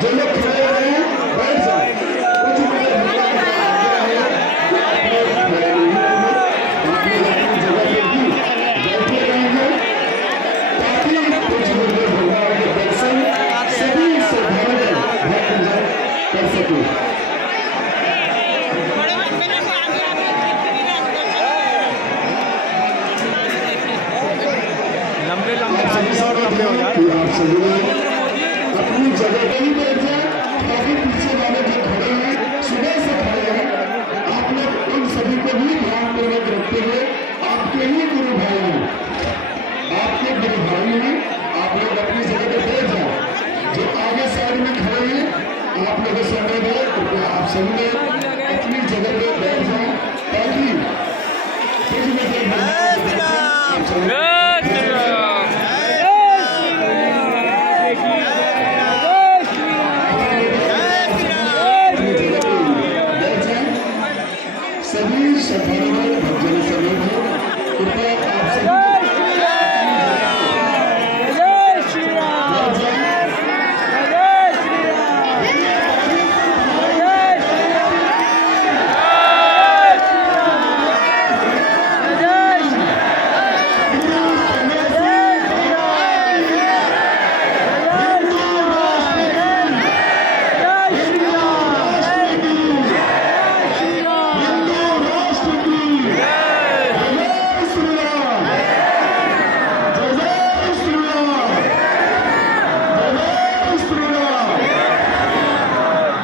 जो लोग खड़े हैं बैठ जाओ। कुछ मिनट भैया का आग्रह है कि आपने अपनी जगह पे भी बैठे रहेंगे ताकि कुछ मिनट भगवान के दर्शन सभी श्रद्धालु भक्तजन कर सके। लंबे लंबे और लंबे हो जाए। आप सभी अपनी जगह पे ही बैठ जाए। काफी पीछे वाले जो खड़े हैं सुबह से खड़े हैं, आप लोग उन सभी को भी ध्यान पूर्वक रखते हुए आपके ही गुरु भाई हैं, आपके गुरु भाई हैं, आप लोग अपनी जगह पे बैठ जाए। जो आगे साइड में खड़े हैं आप लोगों से अनुरोध है कृपया आप सभी लोग अपनी जगह पे बैठ जाए ताकि कुछ मिनट सभी श्रद्धालुओं भक्तों से अनुरोध है कृपया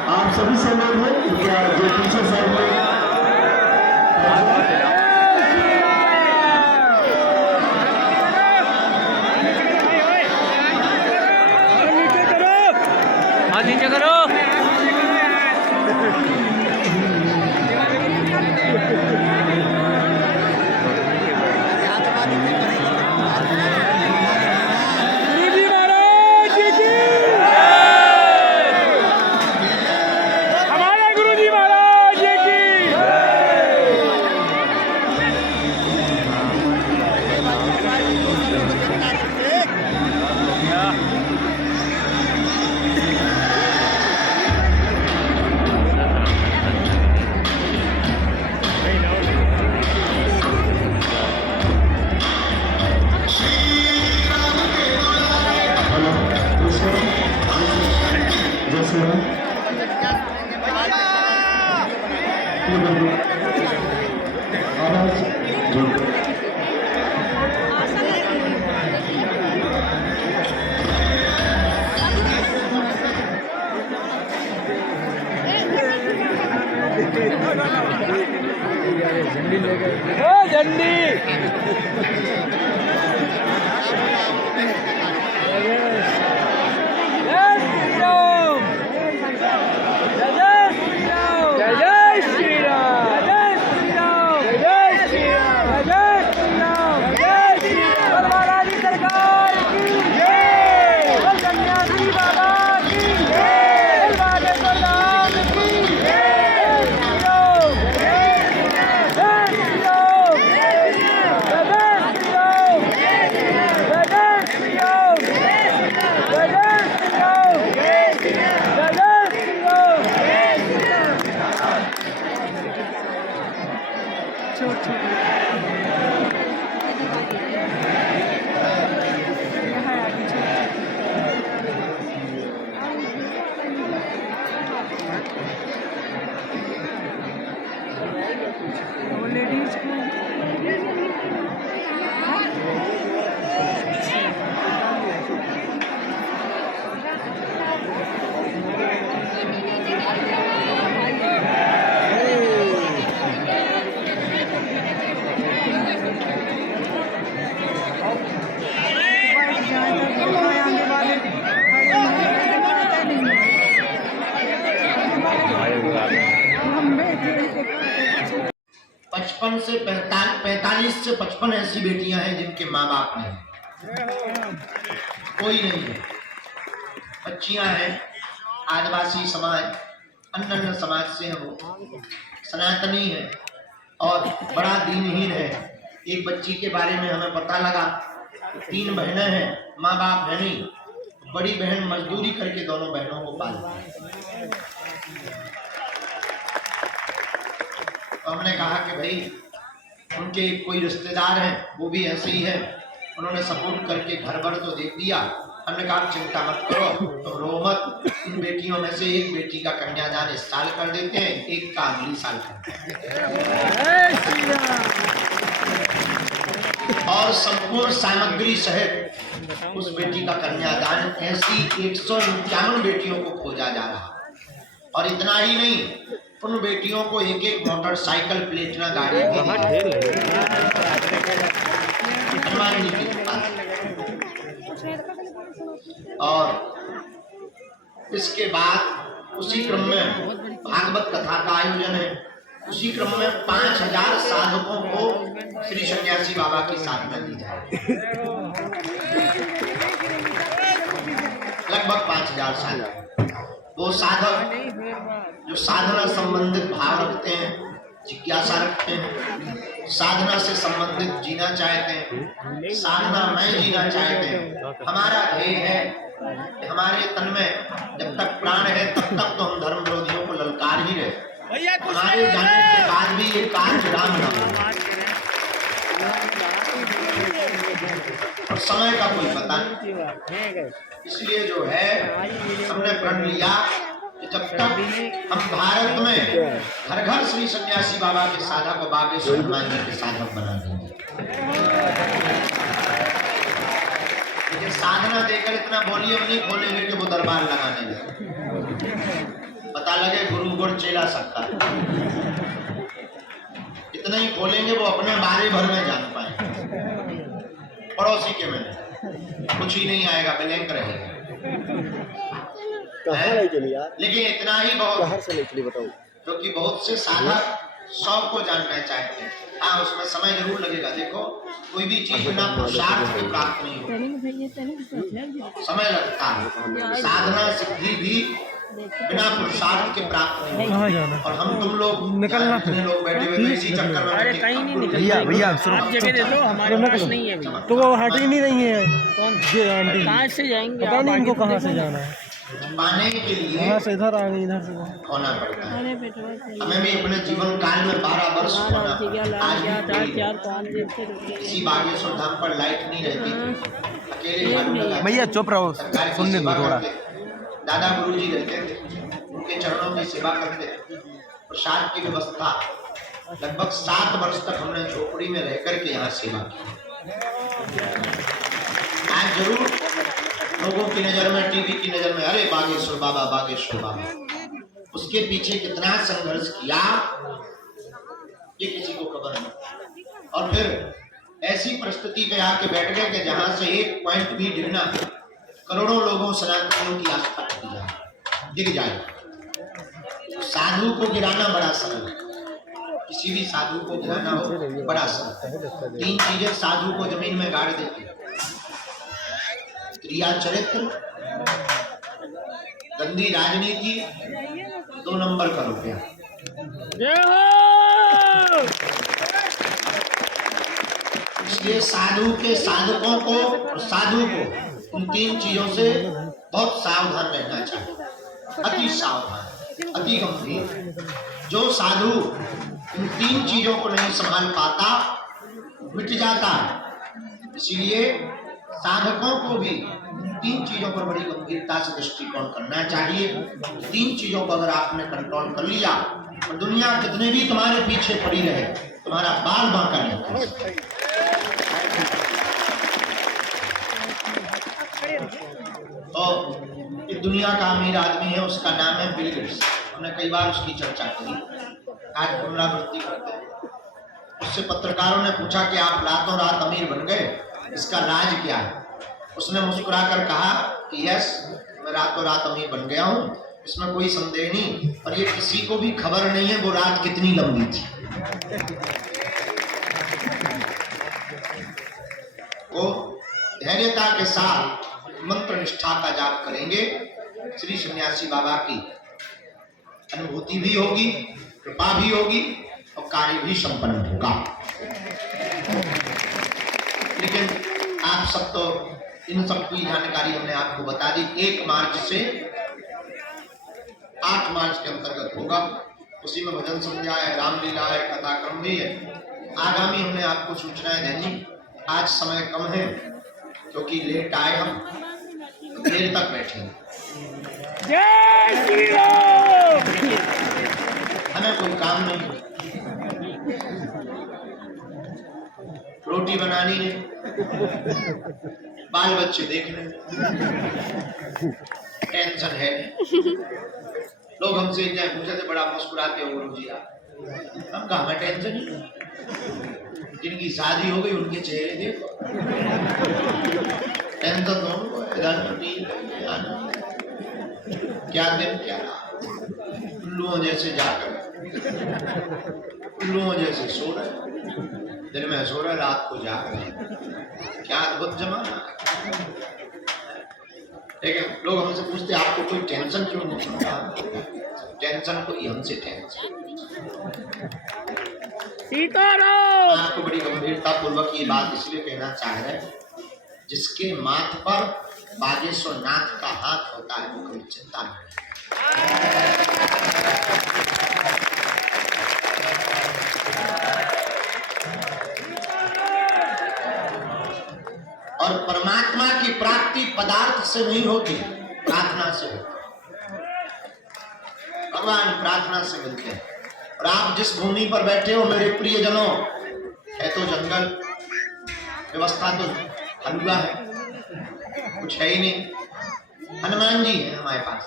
आप सभी सभी से अनुरोध है कृपया जो पीछे साइड में नीचे करो। झंडी पचपन से 45 से 55 ऐसी बेटियां हैं जिनके माँ बाप नहीं, कोई नहीं है। बच्चियां हैं आदिवासी समाज, अन्य समाज से है, वो सनातनी है और बड़ा दीनहीन है। एक बच्ची के बारे में हमें पता लगा, 3 बहनें हैं, माँ बाप है नहीं, बड़ी बहन मजदूरी करके दोनों बहनों को पालती है। तो हमने कहा कि भाई उनके कोई रिश्तेदार हैं, वो भी ऐसे ही है, उन्होंने सपोर्ट करके घर भर तो दे दिया। हमने कहा चिंता मत करो, तुम रो मत, इन बेटियों में से एक बेटी का कन्यादान इस साल कर देते हैं, एक का अगली साल कर देते हैं। और संपूर्ण सामग्री सहित उस बेटी का कन्यादान ऐसी 151 बेटियों को खोजा जा रहा। और इतना ही नहीं, उन बेटियों को एक एक मोटरसाइकिल प्लेटिना गाड़ी भी हनुमान जी के पास। और इसके बाद उसी क्रम में भागवत कथा का आयोजन है। उसी क्रम में 5000 साधकों को श्री सन्यासी बाबा की साधना दी जाए। लगभग 5000 साधक। वो साधक जो साधना संबंधित भाव रखते हैं, जिज्ञासा रखते हैं, साधना से संबंधित जीना चाहते हैं, साधना में जीना चाहते हैं। हमारा ध्येय है कि हमारे तन में जब तक प्राण है तब तक तो हम धर्म विरोधियों को ललकार ही रहे। हमारे जाने के बाद भी ये कार्य राम नाम, और समय का कोई पता नहीं। इसलिए जो है हमने प्रण लिया कि जब तक हम भारत में घर घर श्री सन्यासी बाबा के साधक और बागेश्वर हनुमान जी के साधक बना देंगे। लेकिन साधना देकर इतना वॉल्यूम नहीं खोलेंगे कि वो दरबार लगाने लगे, पता लगे गुरु गुड़ चेला सकता है। इतना ही खोलेंगे वो अपने बारे भर में जान पाए, पड़ोसी के में कुछ ही नहीं आएगा, ब्लैंक रहेगा। लेकिन इतना ही बहुत, क्योंकि बहुत से साधक 100 को जानना चाहते हैं। हाँ, उसमें समय जरूर लगेगा। देखो, कोई भी चीज बिना पुरुषार्थ के प्राप्त नहीं होती, समय लगता है। साधना सिद्धि भी बिना पुरुषार्थ के प्राप्त नहीं होती। और हम तुम लोग निकलना, लोग बैठे हुए इसी चक्कर में कहीं नहीं निकल। भैया आप जगह दे दो, हमारे पास नहीं है। तो वो हट ही नहीं रही है। कौन कहाँ से जाएंगे? पता नहीं इनको कहाँ से जाना है। पाने के लिए यहाँ से इधर आ गई, इधर से होना पड़ता है। हमें भी अपने जीवन काल में 12 वर्ष होना। आज भी किसी बागेश्वर धाम पर लाइट नहीं रहती थी, अकेले झाड़ू लगा। भैया चुप रहो, सुनने दो थोड़ा। दादा गुरु जी रहते थे, उनके चरणों की सेवा करते थे। प्रसाद की व्यवस्था लगभग 7 वर्ष तक हमने झोपड़ी में रह करके यहाँ सेवा की। आज जरूर लोगों की नजर में, टीवी की नजर में, अरे बागेश्वर बाबा, बागेश्वर बाबा। उसके पीछे कितना संघर्ष किया ये किसी को खबर नहीं। और फिर ऐसी परिस्थिति पे आके बैठ गए कि जहां से एक पॉइंट भी गिरना करोड़ों लोगों सनातनियों की आस्था दिख जाए। साधु को गिराना बड़ा सरल है, किसी भी साधु को गिराना हो बड़ा सरल। 3 चीजें साधु को जमीन में गाड़ देती है: क्रिया चरित्र, गंदी राजनीति, 2 नंबर का रुपया। इसलिए साधु के साधकों को और साधु को उन 3 चीजों से बहुत सावधान रहना चाहिए। अति सावधान, अति गंभीर। जो साधु इन 3 चीजों को नहीं संभाल पाता मिट जाता है। इसीलिए साधकों को भी 3 चीजों पर बड़ी गंभीरता से दृष्टिकोण करना चाहिए। 3 चीजों को अगर आपने कंट्रोल कर लिया और दुनिया कितने भी तुम्हारे पीछे पड़ी रहे, तुम्हारा बाल बांका नहीं। तो इस दुनिया का अमीर आदमी है, उसका नाम है बिल गेट्स। हमने कई बार उसकी चर्चा की, आज पुनरावृत्ति करते हैं। उससे पत्रकारों ने पूछा कि आप रातों रात अमीर बन गए, इसका राज क्या है? उसने मुस्कुराकर कहा कि यस, मैं रातों रात अमीर बन गया हूँ, इसमें कोई संदेह नहीं। और ये किसी को भी खबर नहीं है वो रात कितनी लंबी थी। वो धैर्यता के साथ मंत्र निष्ठा का जाप करेंगे, श्री सन्यासी बाबा की अनुभूति भी होगी, कृपा भी होगी और कार्य भी संपन्न होगा। लेकिन आप सब तो इन सबकी जानकारी हमने आपको बता दी। 1 मार्च से 8 मार्च के अंतर्गत होगा। उसी में भजन संध्या है, रामलीला है, कथाक्रम भी है। आगामी हमने आपको सूचनाएं दे दी। आज समय कम है क्योंकि लेट आए, हम देर तक बैठे। जय श्री राम। हमें कोई काम नहीं, रोटी बनानी है, बाल बच्चे देखने, टेंशन है। लोग हमसे जाए पूछे थे, बड़ा मुस्कुराते हो गुरु जी आप। हम कहा हमें टेंशन ही नहीं। जिनकी शादी हो गई उनके चेहरे देखो, टेंशन तो उनको क्या दिन क्या रात, उल्लुओं जैसे जाकर, उल्लुओं जैसे सो रहे, दिन में सो रहे, रात को जाग रहे। क्या अद्भुत जमाना। लेकिन लोग हमसे पूछते आपको कोई टेंशन क्यों नहीं? टेंशन कोई हमसे टेंशन। सीताराम। आपको बड़ी गंभीरता पूर्वक ये बात इसलिए कहना चाह रहे हैं, जिसके माथ पर बागेश्वर नाथ का हाथ होता है वो कोई चिंता नहीं। और परमात्मा की प्राप्ति पदार्थ से नहीं होती, प्रार्थना से होती। भगवान प्रार्थना से मिलते हैं। और आप जिस भूमि पर बैठे हो मेरे प्रियजनों, है तो जंगल, व्यवस्था तो हलवा है, कुछ है ही नहीं। हनुमान जी है हमारे पास।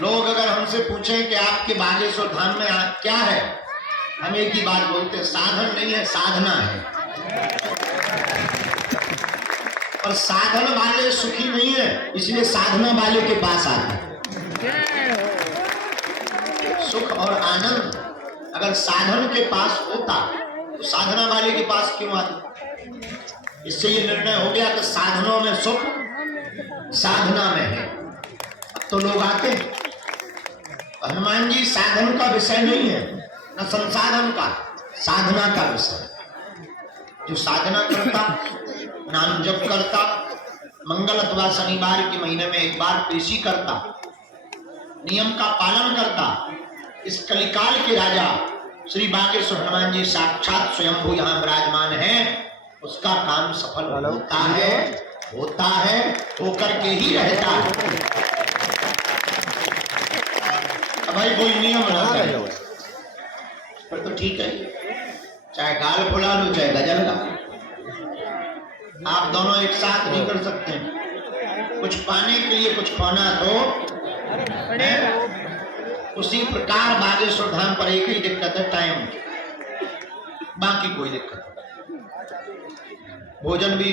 लोग अगर हमसे पूछें कि आपके बागेश्वर धाम में क्या है, हम एक ही बात बोलते हैं, साधन नहीं है, साधना है। और साधन वाले सुखी नहीं है, इसलिए साधना वाले के पास आते हैं। सुख और आनंद अगर साधन के पास होता तो साधना वाले के पास क्यों आते? इससे ये निर्णय हो गया कि साधनों में सुख साधना में है। अब तो लोग आते हैं। हनुमान जी साधन का विषय नहीं है, न संसाधन का, साधना का विषय। जो साधना करता, नाम जप करता, मंगल अथवा शनिवार के महीने में एक बार पेशी करता, नियम का पालन करता, इस कलिकाल के राजा श्री बागेश्वर हनुमान जी साक्षात स्वयंभू यहाँ विराजमान है, उसका काम सफल होता है, होकर के ही रहता है। अब भाई कोई नियम रहता है पर तो ठीक है, चाहे गाल फुला लो चाहे गजल गा, आप दोनों एक साथ नहीं कर सकते। कुछ पाने के लिए कुछ खोना तो उसी प्रकार बागेश्वर धाम पर एक ही दिक्कत है, टाइम, बाकी कोई दिक्कत नहीं। भोजन भी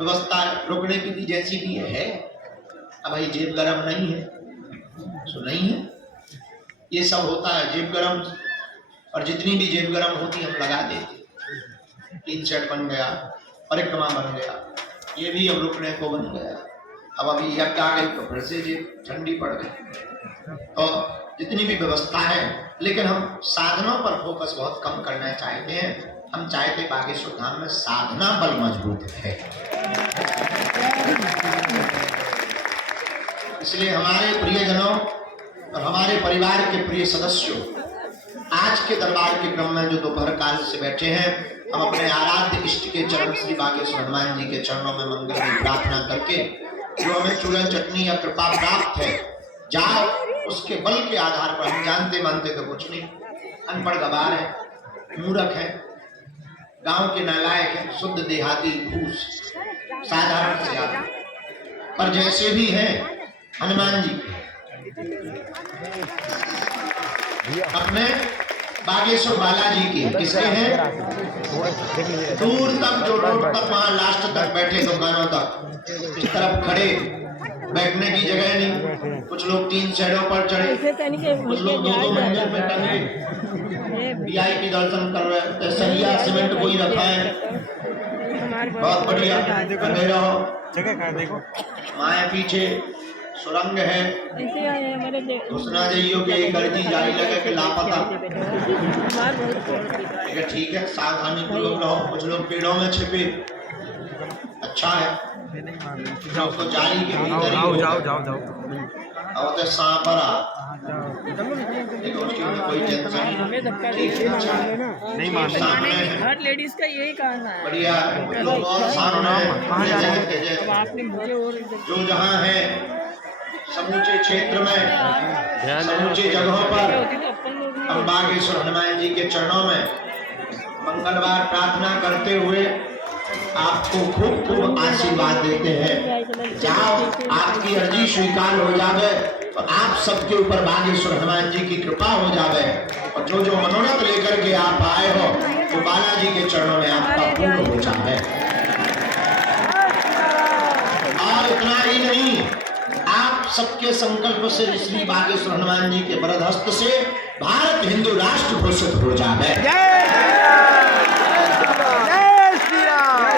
व्यवस्था रुकने की भी जैसी भी है। अब भाई जेब गरम नहीं है तो नहीं है, ये सब होता है जेब गरम। और जितनी भी जेब गरम होती हम लगा देते। 3 सेट बन गया, परिक्रमा बन गया, ये भी अब रुकने को बन गया। अब अभी यज्ञ आ गई तो फिर से जेब ठंडी पड़ गई। तो जितनी भी व्यवस्था है, लेकिन हम साधनों पर फोकस बहुत कम करना चाहते हैं। हम चाहते बागेश्वर धाम में साधना बल मजबूत है। इसलिए हमारे प्रियजनों और हमारे परिवार के प्रिय सदस्यों, आज के दरबार के क्रम में जो दोपहर काल से बैठे हैं, हम अपने आराध्य इष्ट के चरण श्री बागेश्वर हनुमान जी के चरणों में मंगल की प्रार्थना करके जो हमें चूरन चटनी या कृपा प्राप्त है, जाओ उसके बल के आधार पर, हम जानते मानते तो कुछ नहीं, अनपढ़ गवार है, मूर्ख है, गांव के नालायक है, शुद्ध देहाती फूस, साधारण से आदमी, पर जैसे भी है हनुमान जी अपने बागेश्वर बालाजी के किसके हैं? दूर तक जो रोड तक, वहां लास्ट तक बैठे दुकानों तक, इस तरफ खड़े, बैठने की जगह नहीं। कुछ लोग 3 शेडों पर चढ़े, कुछ लोग 2-2 मंजिल पे टंगे, वीआईपी दर्शन कर रहे हैं। सरिया सीमेंट कोई रखा है, बहुत बढ़िया, अंधेरा हो, माए पीछे, सुरंग है ऐसे आए हैं हमारे घुसना जाइयो कि एक अर्जी जारी लगे कि लापता। हमारे बहुत छोड़ ठीक है, ठीक है, सावधानी पूर्वक रहो। कुछ लोग पेड़ों में छिपे, अच्छा है, तो जाली के भीतर ही जाओ और तो सांप आ, देखो उसकी में कोई टेंशन नहीं, ठीक है, अच्छा है, नहीं मान सामने है, हर लेडीज का यही कहना है। बढ़िया, लोग और सामने है, अब आपने मुझे और जो जहाँ है समूचे क्षेत्र में, समूचे जगहों पर हम बागेश्वर हनुमान जी के चरणों में मंगलवार प्रार्थना करते हुए आपको खूब खूब आशीर्वाद देते हैं। जाओ, आपकी अर्जी स्वीकार हो जावे तो आप सबके ऊपर बागेश्वर हनुमान जी की कृपा हो जावे और जो जो मनोरथ लेकर के आप आए हो तो बालाजी के चरणों में आपका पूर्ण हो जावे। और इतना ही नहीं, आप सबके संकल्प से श्री बागेश्वर हनुमान जी के वरद हस्त से भारत हिंदू राष्ट्र घोषित हो जावे। जय श्री राम,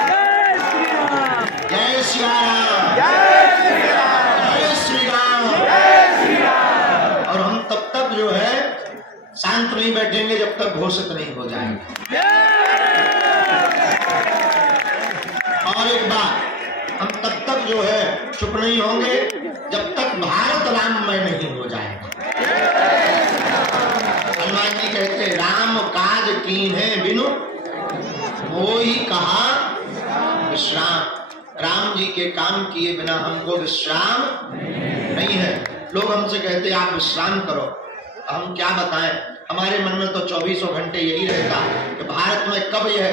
जय श्री राम। और हम तब तक जो है शांत नहीं बैठेंगे जब तक घोषित नहीं हो जाएगा। और एक बात, हम तब तक जो है चुप नहीं होंगे जब तक भारत राममय नहीं हो जाएगा। हनुमान जी कहते राम काज कीन्हे बिनु मोहि कहा विश्राम। राम जी के काम किए बिना हमको विश्राम नहीं है। लोग हमसे कहते आप विश्राम करो, हम क्या बताएं, हमारे मन में तो 24 घंटे यही रहता कि भारत में कब यह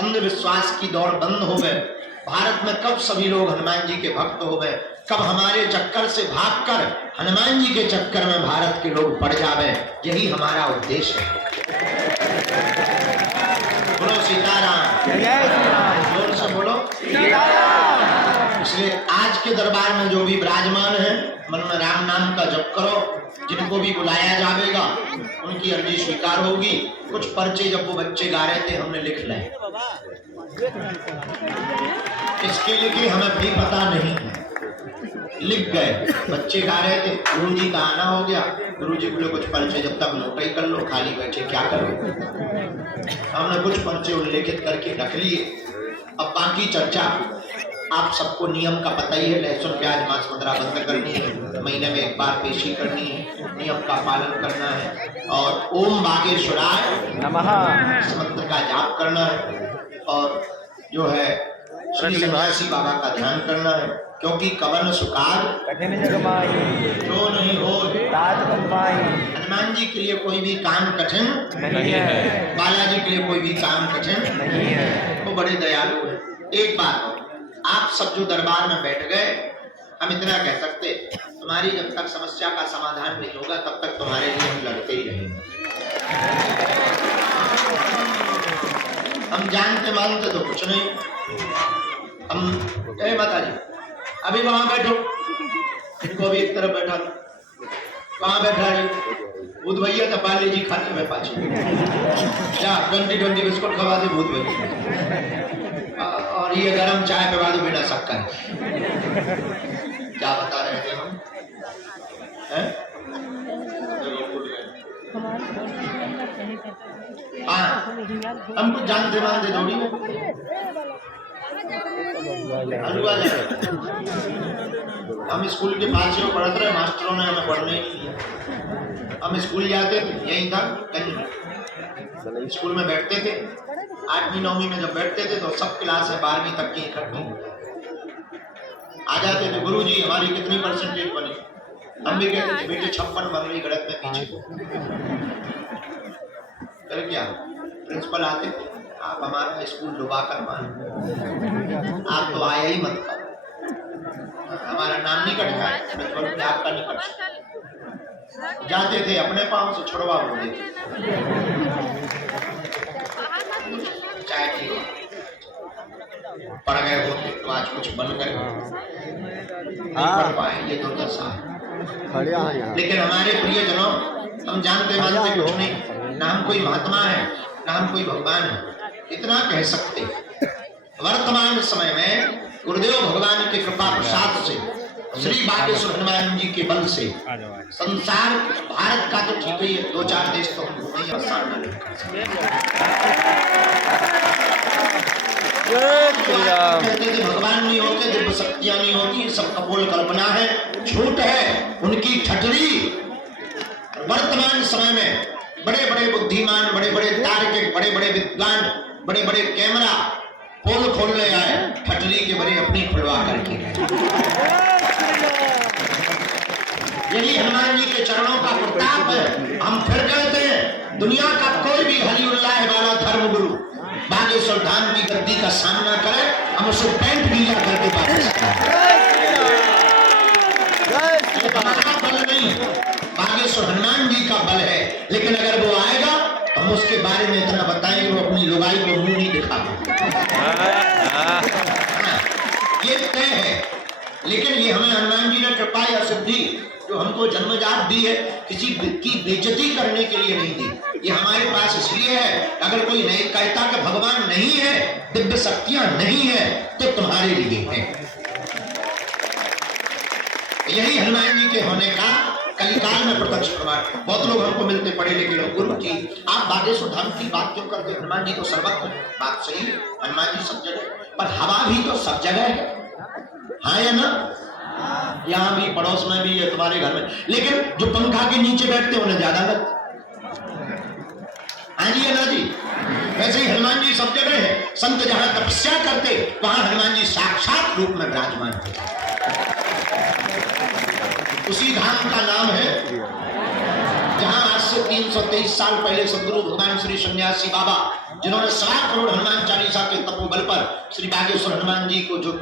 अंधविश्वास की दौड़ बंद हो गए, भारत में कब सभी लोग हनुमान जी के भक्त हो गए, कब हमारे चक्कर से भागकर हनुमान जी के चक्कर में भारत के लोग पड़ जावे। यही हमारा उद्देश्य है। बोलो सीताराम, जोर से बोलो। इसलिए आज के दरबार में जो भी विराजमान है मन में राम नाम का जप करो। जिनको भी बुलाया जाएगा उनकी अर्जी स्वीकार होगी। कुछ पर्चे जब वो बच्चे गा रहे थे हमने लिख लाए, इसके लिए हमें भी पता नहीं है, लिख गए। बच्चे गा रहे थे, गुरु जी का आना हो गया, गुरु जी बोले कुछ पर्चे जब तक नोट ही कर लो, खाली बैठे क्या करो। हमने कुछ पर्चे उल्लेखित करके रख लिए। अब बाकी चर्चा आप सबको नियम का पता ही है। लहसुन प्याज मांस मदिरा बंद करनी है, महीने में एक बार पेशी करनी है, नियम का पालन करना है और ओम बागेश्वराय नमः इस मंत्र का जाप करना है और जो है श्री सन्यासी बाबा का ध्यान करना है। क्योंकि कवन सुकाल कठिन जगमाई जो नहीं हो ताज बनवाई। हनुमान जी के लिए कोई भी काम कठिन नहीं है, बालाजी के लिए कोई भी काम कठिन नहीं है। वो बड़े दयालु है। एक बात, आप सब जो दरबार में बैठ गए, हम इतना कह सकते तुम्हारी जब तक समस्या का समाधान नहीं होगा तब तक तुम्हारे लिए हम लड़ते ही रहेंगे। हम जानते मानते तो कुछ नहीं। हम ए माता जी अभी वहां बैठो, इनको भी एक तरफ बैठा दो। कहाँ बैठा है भूत भैया? तो पाले जी खाते में पाछे क्या 20 बिस्कुट खवा दे भूत भैया, और ये गरम चाय पिला दो बेटा शक्कर। क्या बता रहे थे हम? हम कुछ जानते मानते थोड़ी हलवा हम स्कूल के पास में पढ़ते रहे, मास्टरों ने हमें पढ़ने नहीं दिया। हम स्कूल जाते थे, यही था कहीं स्कूल में बैठते थे। 8वीं 9वीं में जब बैठते थे तो सब क्लास है 12वीं तक की इकट्ठी आ जाते थे। गुरुजी हमारी कितनी परसेंटेज बनी? हम भी कहते थे बेटे 56 बन गई, गलत में पीछे। फिर क्या प्रिंसिपल आते, आप हमारा स्कूल डुबा कर मान, आप तो आया ही मत कर, हमारा नाम नहीं कट जाए, प्रिंसिपल ने आपका नहीं कट सकता। जाते थे अपने पाँव से छुड़वा बोलते चाहे ठीक पढ़ गए होते तो आज कुछ बन गए, नहीं पढ़ पाए ये तो दशा। लेकिन हमारे प्रियजनों, हम जानते मानते कुछ नहीं, ना हम कोई महात्मा है ना हम कोई भगवान है। इतना कह सकते वर्तमान समय में गुरुदेव भगवान की कृपा प्रसाद से श्री बागेश्वर हनुमान जी के बल से संसार भारत का तो ठीक ही है, 2-4 देश तो हम घूमे और सामने नहीं कर सकते। कहते थे भगवान नहीं होते, दिव्य शक्तियां नहीं होती, सब कपोल कल्पना है, झूठ है। उनकी ठटरी वर्तमान समय में बड़े बड़े बुद्धिमान, बड़े बड़े तार्किक, बड़े बड़े विद्वान, बड़े बड़े कैमरा पोल खोलने आए, ठटरी के बड़े अपनी खुलवा करके। यही हनुमान जी के चरणों का प्रताप है। हम फिर कहते हैं दुनिया का कोई भी हली उल्लाह वाला धर्म गुरु बागेश्वर धाम की गद्दी का सामना करे, हम उसे पैंट गीला करके वापस हमारा बल नहीं, बागेश्वर हनुमान जी का बल है। लेकिन अगर वो आएगा तो हम उसके बारे में इतना बताएंगे वो अपनी लुगाई को मुंह नहीं दिखाते। ये तय है। लेकिन ये हमें हनुमान जी ने कृपा या सिद्धि जो हमको जन्मजात दी है, किसी की बेइज्जती करने के लिए नहीं दी। ये हमारे पास इसलिए है, अगर कोई नहीं कहता कि भगवान नहीं है, दिव्य शक्तियां नहीं है, तो तुम्हारे लिए है। यही हनुमान जी के होने का कलिकाल में प्रत्यक्ष प्रमाण। बहुत लोग हमको मिलते पढ़े लिखे लोग, गुरु जी आप बागेश्वर धाम की बात क्यों करते? हनुमान जी तो सर्वत्र, बात सही है, हनुमान जी सब जगह, पर हवा भी तो सब जगह है, हाँ या ना? यहाँ भी, पड़ोस में भी है, तुम्हारे घर में। लेकिन जो पंखा के नीचे बैठते हैं उन्हें ज्यादा लगता। हाँ जी, है ना जी? वैसे ही हनुमान जी सब जगह है। संत जहां तपस्या करते वहां हनुमान जी साक्षात रूप में विराजमान थे। उसी धाम का नाम है जहां आज से 323 साल पहले सदगुरु भगवान श्री सन्यासी बाबा, जिन्होंने 1.25 करोड़ हनुमान चालीसा के तपोबल पर श्री बागेश्वर हनुमान जी को जो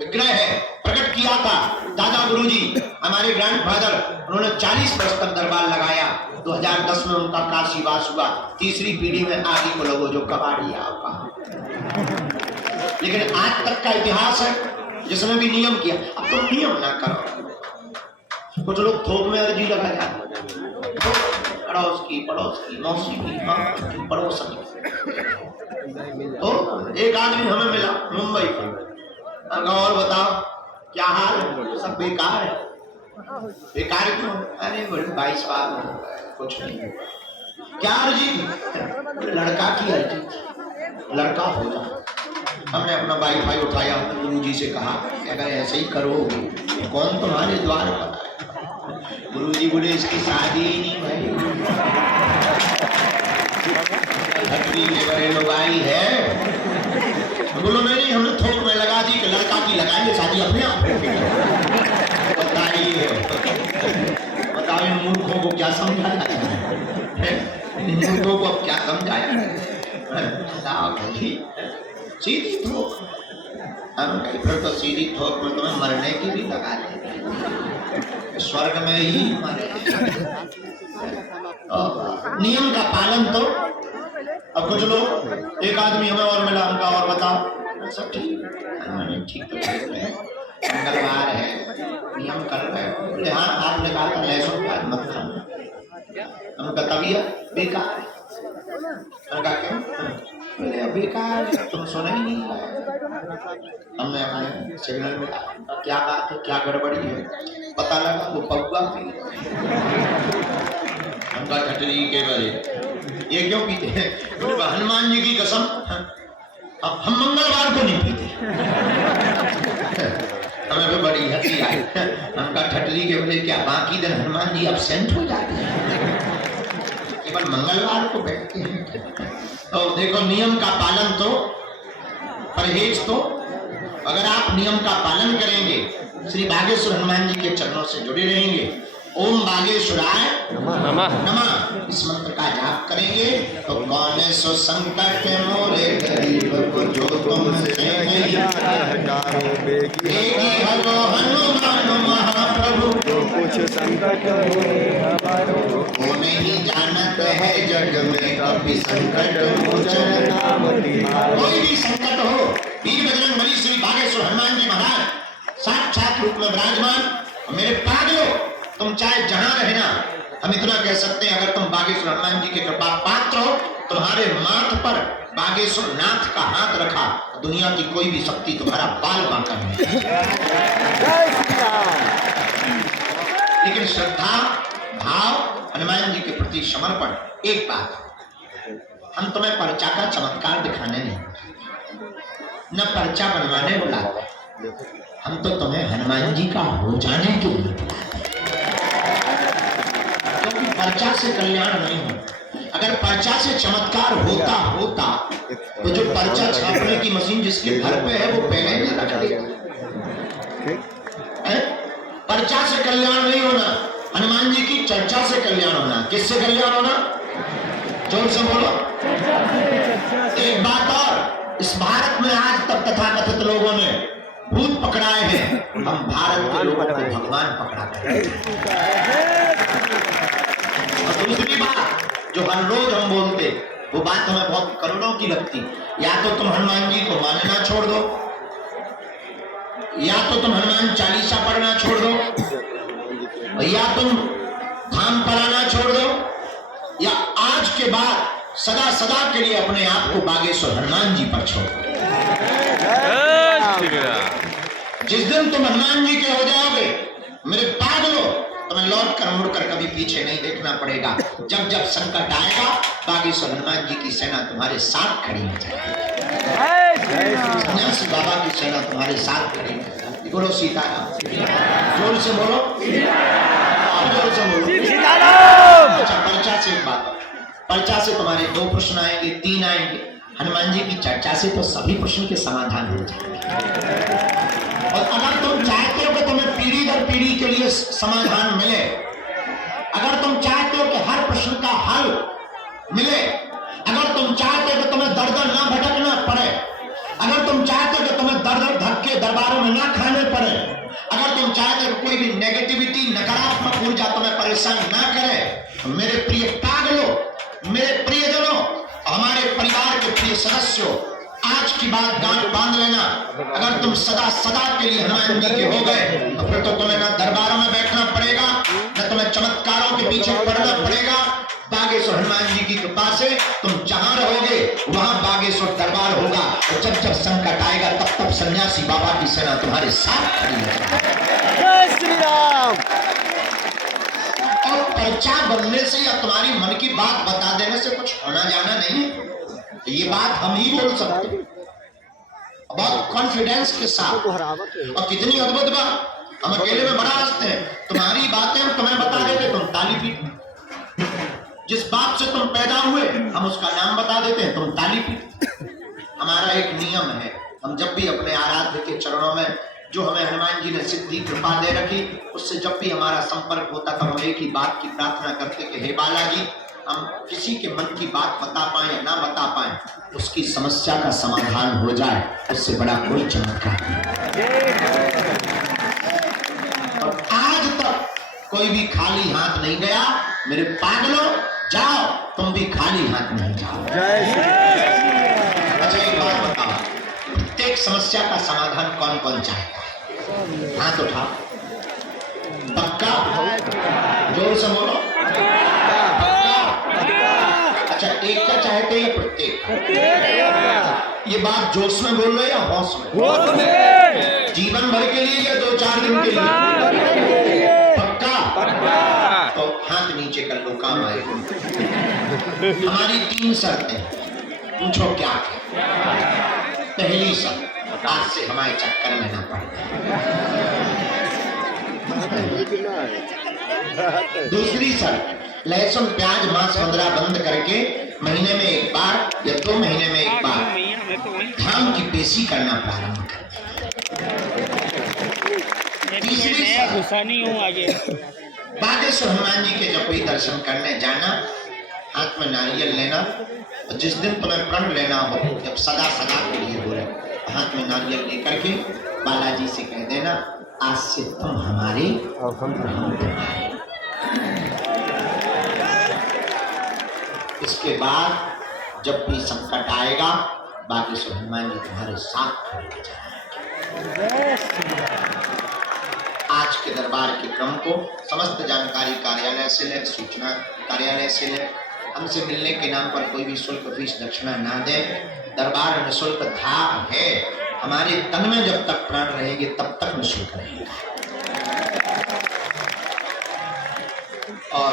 विग्रह है प्रकट किया था, दादा गुरुजी हमारे ग्रैंडफादर, उन्होंने 40 वर्ष तक दरबार लगाया। 2010 में उनका काशीवास हुआ। तीसरी पीढ़ी में आगे को लोगों जो कबाड़ी आपका। लेकिन आज तक का इतिहास है जिसमें भी नियम किया। अब तो नियम ना करो। कुछ लोग थोक में अर्जी लगा जाते, पड़ोस की मौसी की पड़ोसन की। तो एक आदमी हमें मिला मुंबई का, और बताओ क्या हाल है? सब बेकार है। बेकार क्यों? अरे बड़े 22 साल कुछ नहीं। क्या अर्जी? लड़का की अर्जी, लड़का हो जाए। हमने अपना वाईफाई उठाया, गुरु जी से कहा अगर ऐसे ही करोगे कौन तुम्हारे द्वार पर आए? गुरु जी बोले इसकी शादी ही नहीं भाई, के बड़े लोग आई है। बोलो नहीं, हमने थोक में लगा दी कि लड़का की लगाएंगे शादी अपने आप। बताइए बताओ इन मूर्खों को क्या समझाया जाए? इन मूर्खों को अब क्या समझाया जाए? सीधी थोक। हम कहीं फिर तो सीधी थोक में तुम्हें मरने की भी लगा देंगे, स्वर्ग में ही मरे। नियम का पालन तो। अब कुछ लोग, एक आदमी हमें और मिला, उनका और बताओ सब ठीक तो है, मंगलवार है, नियम कर रहे हो। बोले हाँ, आपने कहा था लहसुन प्याज मत खाना। उनका तबीयत बेकार है। उनका क्यों? बोले बेकार, तुम सुना ही नहीं। हमने अपने सिग्नल में क्या बात है, क्या गड़बड़ी है, पता लगा वो पौवा पी। उनका ठटरी के बारे ये क्यों पीते हैं? हनुमान जी की कसम, अब हम मंगलवार को नहीं पीते। हमें भी बड़ी हंसी आई। उनका ठटरी के बोले क्या बाकी दिन हनुमान जी अब्सेंट हो जाते हैं, केवल मंगलवार को बैठते हैं। तो देखो नियम का पालन तो, परहेज तो। अगर आप नियम का पालन करेंगे, श्री बागेश्वर हनुमान जी के चरणों से जुड़े रहेंगे, ओम बागेश्वराय नमः इस मंत्र का जाप करेंगे तो कौन सो संकट मोरे गरीब को जो तुमसे हलो हनुमान महाप्रभु जो कुछ संकट वो नहीं जानत है जग में कभी संकट मोचन। कोई भी संकट हो, वीर बजरंग बली श्री बागेश्वर हनुमान जी महाराज साक्षात रूप में विराजमान। मेरे पागलों, तुम चाहे जहां रहना, हम इतना कह सकते हैं अगर तुम बागेश्वर हनुमान जी के कृपा पात्र हो, तुम्हारे माथ पर बागेश्वर नाथ का हाथ रखा, दुनिया की कोई भी शक्ति तुम्हारा बाल बांका नहीं। लेकिन श्रद्धा भाव हनुमान जी के प्रति समर्पण। एक बात, हम तुम्हें पर्चा का चमत्कार दिखाने नहीं, न पर्चा बनवाने बुलाते, हम तो तुम्हें हनुमान जी का हो जाने के लिए बुलाते, क्योंकि पर्चा से कल्याण नहीं होता। अगर पर्चा से चमत्कार होता तो जो पर्चा छापने की मशीन जिसके घर पे है वो पहले ही रख देगा। पर्चा से कल्याण नहीं होना, हनुमान जी की चर्चा से कल्याण होना। किससे कल्याण होना? जोर से बोलो। एक बात और, इस भारत में आज तक तथाकथित लोगों ने भूत पकड़ाए हैं, हम भारत के लोगों को भगवान पकड़ाते हैं। और दूसरी बात जो हर रोज हम बोलते, वो बात हमें बहुत करोड़ों की लगती, या तो तुम हनुमान जी को मानना छोड़ दो, या तो तुम हनुमान चालीसा पढ़ना छोड़ दो, या तुम धाम पढ़ाना छोड़ दो, या आज के बाद सदा सदा के लिए अपने आप को बागेश्वर हनुमान जी पर छोड़ दो। जिस दिन तुम हनुमान जी के हो जाओगे, मेरे पागलों, तुम्हें लौट कर मुड़कर कभी पीछे नहीं देखना पड़ेगा। जब जब संकट आएगा, बागेश्वर हनुमान जी की सेना तुम्हारे साथ खड़ी हो जाएगी। सन्यासी बाबा की सेना तुम्हारे साथ खड़ी हो जाएगी। बोलो सीताराम। जोर से बोलो, जोर से बोलो सीताराम। अच्छा, पर्चा से एक बात, पर्चा से तुम्हारे 2 प्रश्न आएंगे, 3 आएंगे। हनुमान जी की चर्चा से तो सभी प्रश्न के समाधान हो जाएंगे। और अगर तुम चाहते हो कि तुम्हें पीढ़ी दर पीढ़ी के लिए समाधान मिले, अगर तुम चाहते हो कि हर प्रश्न का हल मिले, अगर तुम चाहते हो कि तुम्हें दर दर ना भटकना पड़े, अगर तुम चाहते हो कि तुम्हें दर दर धक्के दरबारों में ना खाने पड़े, अगर तुम चाहते हो कि कोई भी नेगेटिविटी नकारात्मक ऊर्जा तुम्हें परेशान ना करे, तो मेरे प्रिय पागलों, मेरे प्रियजनों, हमारे परिवार के प्रिय सदस्यों, आज की बात गांठ बांध लेना। अगर तुम सदा सदा के लिए हनुमान जी के हो गए, तो फिर तो तुम्हें ना दरबारों में बैठना पड़ेगा, न तुम्हें चमत्कारों के पीछे पड़ना पड़ेगा। बागेश्वर हनुमान जी की कृपा से तुम जहां रहोगे वहां बागेश्वर दरबार होगा। और जब जब संकट आएगा, तब तब सन्यासी बाबा की सेना तुम्हारे साथ खड़ी होगी। जय श्री राम। और पर्चा बनने से या तुम्हारी मन की बात बता देने से कुछ होना जाना नहीं है। ये बात हम ही बोल सकते हैं बहुत कॉन्फिडेंस के साथ। और कितनी अद्भुत बात, हम अकेले में बड़ा हंसते हैं, तुम्हारी बातें हम तुम्हें बता देते, तुम ताली पीट। जिस बाप से तुम पैदा हुए, हम उसका नाम बता देते हैं, तुम ताली पीट। हमारा एक नियम है, हम जब भी अपने आराध्य के चरणों में, जो हमें हनुमान जी ने सिद्धि कृपा दे रखी, उससे जब भी हमारा संपर्क होता, तब हम एक ही बात की प्रार्थना करते कि हे बालाजी, हम किसी के मन की बात बता पाए या ना बता पाए, उसकी समस्या का समाधान हो जाए, उससे बड़ा कोई चमत्कार नहीं। और आज तक कोई भी खाली हाथ नहीं गया। मेरे पागलों, जाओ, तुम भी खाली हाथ नहीं जाओ। अच्छा, एक बात बताओ, प्रत्येक समस्या का समाधान कौन कौन चाहता है? हाथ उठाओ। पक्का? जोर से बोलो। अच्छा, एक का चाहते हैं प्रत्येक? ये बात जोश में बोल रहे या होश में? जीवन भर के लिए या 2-4 दिन के लिए? पक्का? तो हाथ नीचे कर लो, काम आएगा। हमारी 3 शर्तें, पूछो क्या है? पहली शर्त, आज से हमारे चक्कर में ना पड़े। दूसरी शर्त, लहसुन प्याज मांस वगैरह बंद करके महीने में 1 बार या 2 महीने में 1 बार धाम की पेशी करना प्रारंभ कर। तीसरी शर्त, बागेश्वर हनुमान जी के जब कोई दर्शन करने जाना, हाथ में नारियल लेना, और जिस दिन तुम्हें प्रण लेना हो, जब सदा सदा के लिए हो रहे, हाथ में नारियल लेकर के बालाजी से कह देना, आज से तुम हमारे और हम तुम्हारे। इसके बाद जब भी संकट आएगा, बागेश्वर हनुमान जी तुम्हारे साथ खड़े हो जाएंगे। आज के दरबार के क्रम को समस्त जानकारी कार्यालय से ले, सूचना कार्यालय से ले, हमसे मिलने के नाम पर कोई भी शुल्क फीस दक्षिणा ना दे। दरबार निःशुल्क था, है, हमारे तन में जब तक प्राण रहेंगे तब तक निःशुल्क रहेगा। और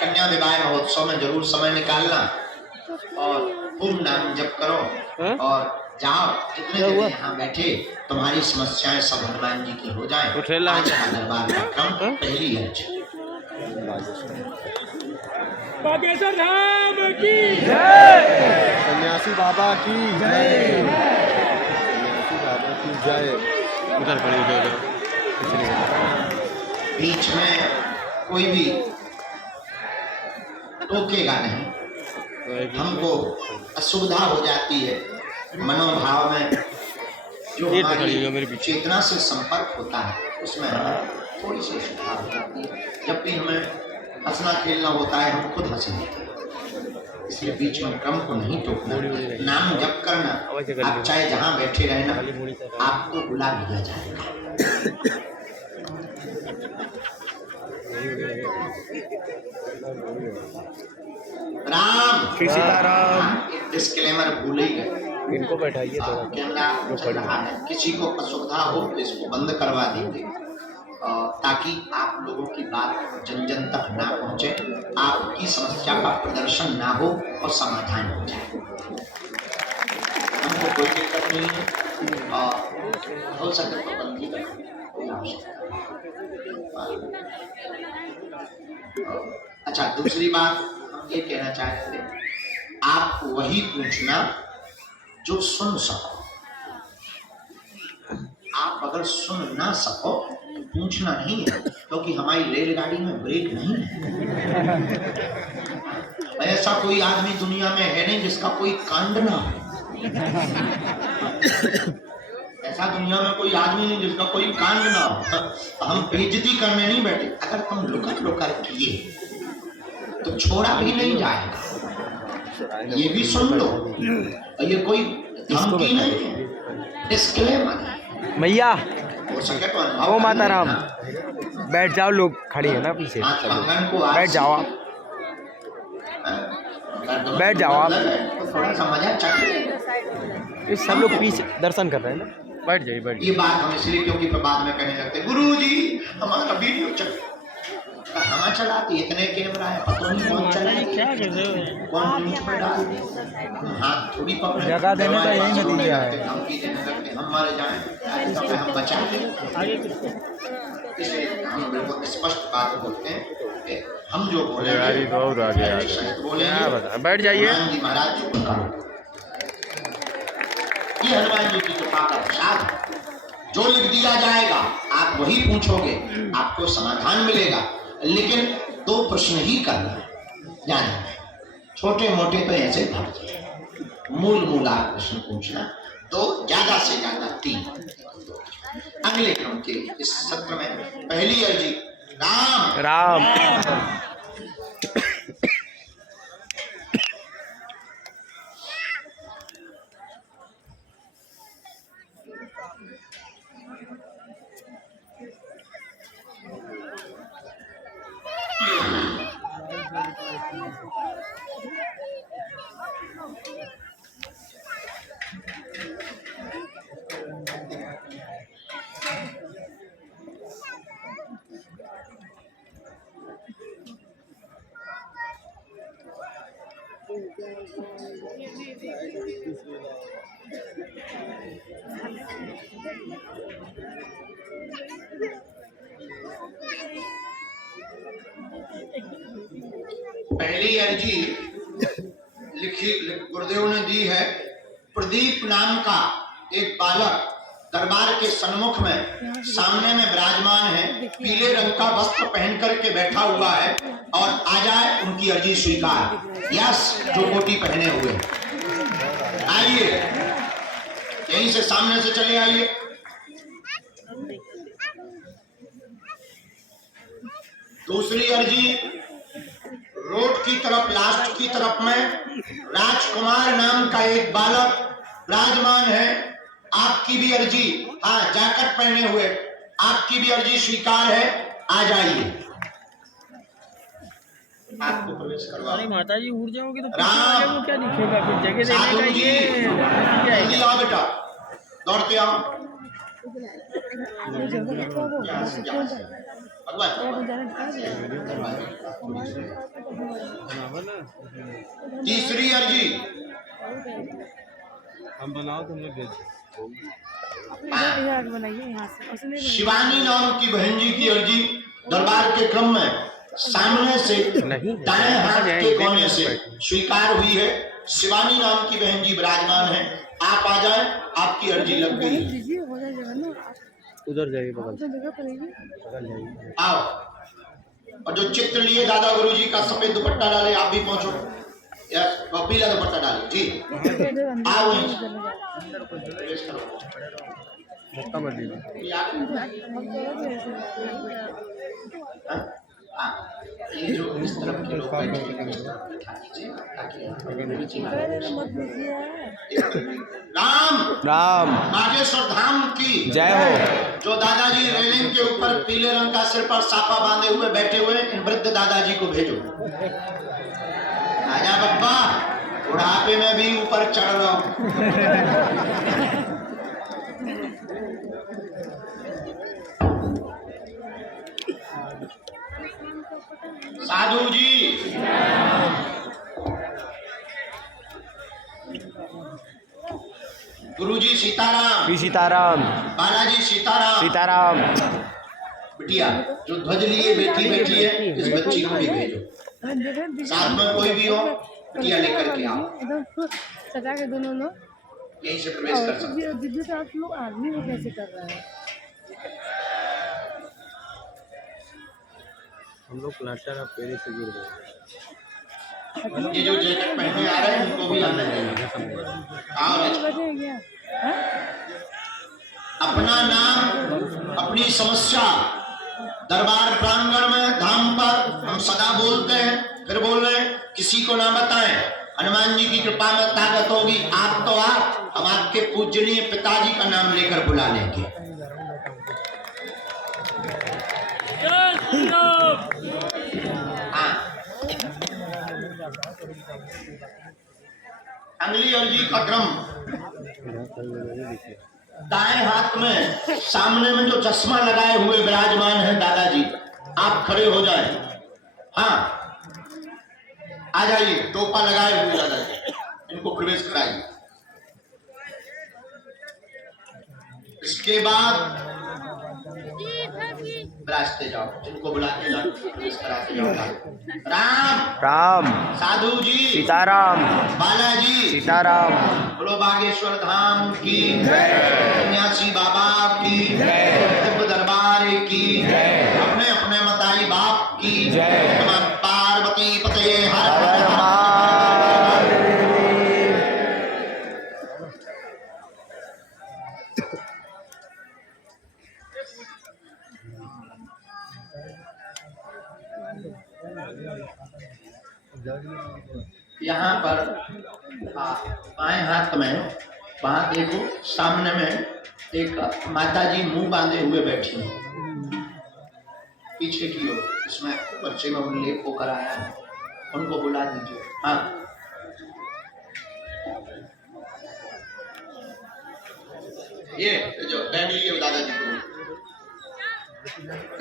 कन्या विवाह महोत्सव में जरूर समय निकालना और खूब नाम जप करो और जाओ। जितने जने यहाँ बैठे तुम्हारी समस्याएं सब हनुमान जी की हो जाए। आज का दरबार का क्रम पहली अर्ज। बागेश्वर धाम की सन्यासी बाबा की जय। सन्यासी बाबा की जय। उधर खड़ी हो जाओ। बीच में कोई भी टोकेगा नहीं, हमको असुविधा हो जाती है। मनोभाव में जो हमारी चेतना से संपर्क होता है उसमें हमें थोड़ी सी सुधार हो जाती है। जब भी हमें हंसना खेलना होता है हम खुद हंसे लेते हैं, इसलिए बीच में क्रम को नहीं टोकना, नाम जप करना। आप चाहे जहाँ बैठे रहना, आपको बुला लिया जाएगा। राम सीताराम। एक डिस्क्लेमर भूल ही गए, इनको बैठाइए थोड़ा। कैमरा चल रहा है, किसी को असुविधा हो तो इसको बंद करवा देंगे ताकि आप लोगों की बात जन जन तक ना पहुंचे, आपकी समस्या का प्रदर्शन ना हो और समाधान हो जाए। हमको कोई दिक्कत नहीं है और हो सके तो बंद ही करें, कोई आवश्यकता नहीं। अच्छा, दूसरी बात हम ये कहना चाहते थे, आप वही पूछना जो सुन सको। आप अगर सुन ना सको तो पूछना नहीं है, क्योंकि हमारी रेलगाड़ी में ब्रेक नहीं है। ऐसा कोई आदमी दुनिया में है नहीं जिसका कोई कांड ना हो। ऐसा दुनिया में कोई आदमी नहीं जिसका कोई कांड ना हो। हम बेइज्जती करने नहीं बैठे। अगर तुम लुकर लुकर किए तो छोड़ा भी नहीं जाएगा, ये भी सुन लो। ये कोई धमकी नहीं है, डिस्क्लेमर है। मैया हो सके तो आओ माता राम, बैठ जाओ, लोग खड़े हैं ना पीछे, बैठ जाओ आप, बैठ जाओ आप। थोड़ा सा मजा चाहिए। ये सब लोग पीछे दर्शन कर रहे हैं ना, बैठ जाइए बैठ ये बात हम इसलिए क्योंकि बाद में कहने लगते गुरुजी हमारा वीडियो चल कहाँ चलाती, इतने कैमरा है, पता नहीं कौन चलाएगी, कौन न्यूज पर डाल दे। हाथ थोड़ी पकड़े, जगह देने का यही नतीजा है। धमकी देने लगते हम मर जाएं तो हम बचा लें। इसलिए हम बिल्कुल स्पष्ट बात बोलते हैं कि हम जो बोले बोले बैठ जाइए। हनुमान जी महाराज जो करो, ये हनुमान जी की कृपा का प्रसाद है। जो लिख दिया जाएगा आप वही पूछोगे, आपको समाधान मिलेगा। लेकिन 2 प्रश्न ही करना है, जाना है। छोटे मोटे तो ऐसे भर जाए, मूल आप प्रश्न पूछना, 2 ज्यादा से ज्यादा 3। अगले क्रम के इस सत्र में पहली अर्जी राम राम। पहली अर्जी लिखी गुरुदेव ने दी है। प्रदीप नाम का एक बालक दरबार के सन्मुख में सामने में विराजमान है, पीले रंग का वस्त्र पहन करके बैठा हुआ है और आ जाए उनकी अर्जी स्वीकार। यस, जो कोटी पहने हुए आइए, यहीं से सामने से चले आइए। दूसरी अर्जी रोड की तरफ लास्ट की तरफ में राजकुमार नाम का एक बालक विराजमान है, आपकी भी अर्जी, हाँ जैकेट पहने हुए, आपकी भी अर्जी स्वीकार है, आ जाइए। आपको प्रवेश करवा। माता जी उड़ जाओगे तो राम क्या दिखेगा फिर जगह साधु देने का जी ये जल्दी आओ बेटा, दौड़ते आओ। यहाँ से तीसरी अर्जी हम बनाओ तुम लोग भेज शिवानी नाम की बहन जी की अर्जी दरबार के क्रम में सामने से दाएं हाथ के कोने से स्वीकार हुई है। शिवानी नाम की बहन जी विराजमान है, आप आ जाए, आपकी अर्जी लग गई। उधर जाइए बगल आओ, और जो चित्र लिए दादा गुरु जी का सफेद दुपट्टा डाले, आप भी पहुंचो, पीला दुपट्टा डाले जी। आओ प्रवेश करो, धक्का मत दीजिए। ये जो इस तरफ के लोग राम राम नागेश्वर धाम की जय हो। जो दादाजी रेलिंग के ऊपर पीले रंग का सिर पर साफा बांधे हुए बैठे हुए इन वृद्ध दादाजी को भेजो। आजा बप्पा, बुढ़ापे में भी ऊपर चढ़ रहा। साधु जी गुरु जी सीताराम, सीताराम, बालाजी सीताराम, सीताराम। बिटिया जो ध्वज लिए बेटी बैठी है, इस बच्ची को भी भेजो। साथ में कोई भी हो, बिटिया लेकर के आओ, सजा के दोनों लोग यहीं से प्रवेश कर सकते। दीदी से आप लोग आदमी को कैसे कर रहे हैं? हम लोग प्लास्टर आप पेड़े से गिर गए। ये जो जैकेट पहने आ रहे हैं उनको भी आना चाहिए। अपना नाम, अपनी समस्या दरबार प्रांगण में धाम पर हम सदा बोलते हैं, फिर बोल रहे हैं, किसी को ना बताएं। हनुमान जी की कृपा में ताकत होगी, आप तो आप, हम आपके पूजनीय पिताजी का नाम लेकर बुला लेंगे। अगली अर्जी का क्रम, दाएं हाथ में सामने में जो चश्मा लगाए हुए विराजमान है दादाजी, आप खड़े हो जाए। हाँ आ जाइए, टोपा लगाए हुए दादाजी, इनको प्रवेश कराइए। इसके बाद रास्ते जाओ, जिनको बुलाते जाओ इस कराते जाओ। राम राम, साधु जी सीताराम, बालाजी सीताराम। बोलो बागेश्वर धाम की जय, सन्यासी बाबा की जय, दिव्य दरबार की जय, अपने अपने मताई बाप की जय। नमः पार्वती पतये हर हर हर महादेव। यहाँ पर बाएं हाथ में वहां देखो, सामने में एक माताजी मुंह बांधे हुए बैठी हैं, पीछे की ओर, इसमें पर्चे में उल्लेख होकर आया है, उनको बुला दीजिए। हाँ ये जो बैग लिए दादाजी को।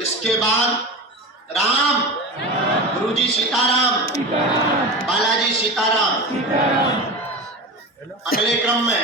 इसके बाद राम, गुरुजी सीताराम, बालाजी सीताराम। अगले क्रम में